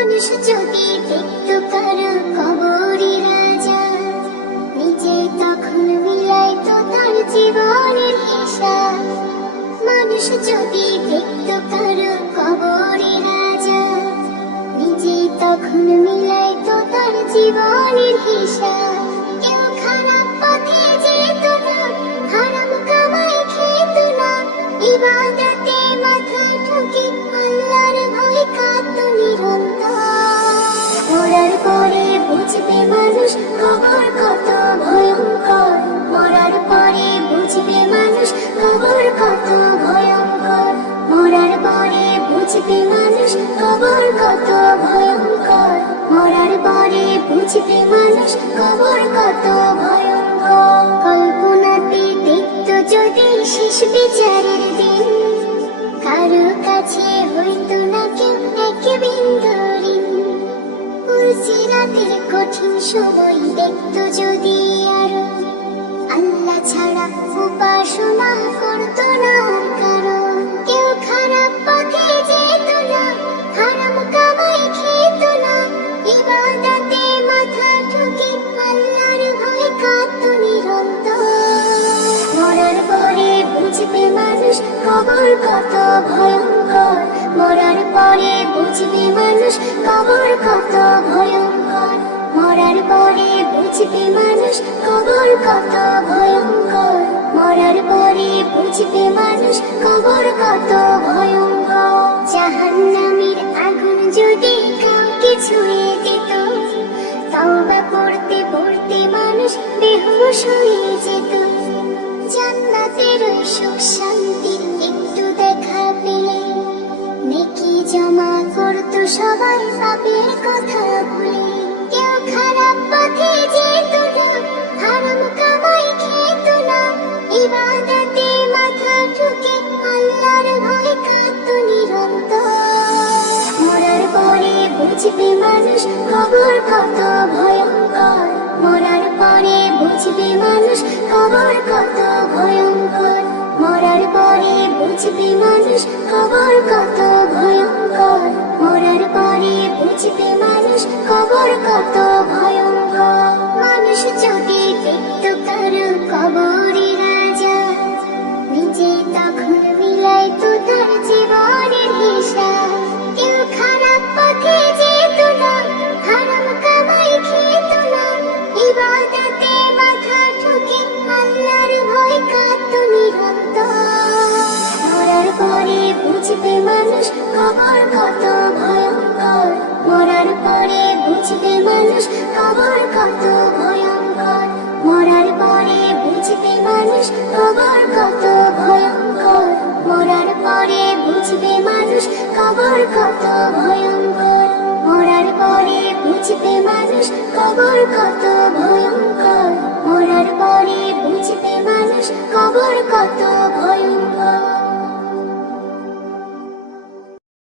মানুষ যদি দেখতো কারো কবরে রাজা, নিজে তখন মিলাইতো তার জীবনের হিসাব। মানুষ যদি দেখতো কারো কবরে রাজা, নিজে তখন মিলাইতো তার জীবনের হিসাব। কেউ খারাপ পথে যেত না, হারাম কামাই খেত না, ইবাদতে মাথা ঠুকে আল্লাহর ভয় কাঁদতো নিরন্তর। মরার পরে বুঝবে মানুষ কবর কত ভয়ঙ্কর, মরার পরে বুঝবে মানুষ কবর কত ভয়ঙ্কর, মরার পরে বুঝবে মানুষ কবর কত ভয়ঙ্কর, মরার পরে বুঝবে মানুষ কবর কত ভয়ঙ্কর। কল্পনাতে দেখতো যদি শেষ বিচারের দিন, কারো কাছে হইতো না কেউ এক বিন্দু ঋণ। পুলসিরাতের কঠিন সময় দেখতো যদি আরো, আল্লাহ ছাড়া উপাসনা করতো না কারো। কেউ খারাপ পথে যেত না, হারাম কামাই খেত না, ইবাদতে মাথা ঠুকে আল্লাহর ভয় কাঁদতো নিরন্তর। মরার পরে বুঝবে মানুষ কবর কত ভয়ঙ্কর, মরার পরে বুঝবে মানুষ কবর কত ভয়ঙ্কর, মরার পরে বুঝবে মানুষ কবর কত ভয়ঙ্কর, মরার পরে বুঝবে মানুষ কবর কত ভয়ঙ্কর। জাহান্নামের আগুন যদি কাউকে ছুঁয়ে দিত, তওবা পড়তে পড়তে মানুষ বেহুশ হয়ে যেত। জান্নাতের ওই সুখ শান্তি একটু দেখা পেলে, নেকি জমা করতো সবাই পাপের কথা ভুলে। কেউ খারাপ পথে যেত না, হারাম কামাই খেত না, ইবাদতে মাথা ঠুকে আল্লাহর ভয় কাঁদতো নিরন্তর। মরার পরে বুঝবে মানুষ কবর কত ভয়ঙ্কর, মরার পরে বুঝবে মানুষ কবর কত ভয়ঙ্কর, মরার পরে বুঝবে মানুষ কবর কত ভয়ঙ্কর, মরার পরে বুঝবে মানুষ কবর কত ভয়ঙ্কর। মানুষ যদি দেখতো কারো কবরে রাজা, নিজে তখন মিলাইতো তার জীবনের হিসাব। কেউ খারাপ পথে যেত না, হারাম কামাই খেত না, ইবাদতে মাথা ঠুকে আল্লাহর ভয় কাঁদতো নিরন্তর। মরার পরে বুঝবে মানুষ কবর কত ভয়ঙ্কর, মরার পরে বুঝবে মানুষ কবর কত ভয়ঙ্কর, মরার পরে বুঝবে মানুষ কবর কত ভয়ঙ্কর, মরার পরে বুঝবে মানুষ কবর কত ভয়ঙ্কর, মরার পরে বুঝবে মানুষ কবর কত ভয়ঙ্কর, মরার পরে বুঝবে মানুষ কবর কত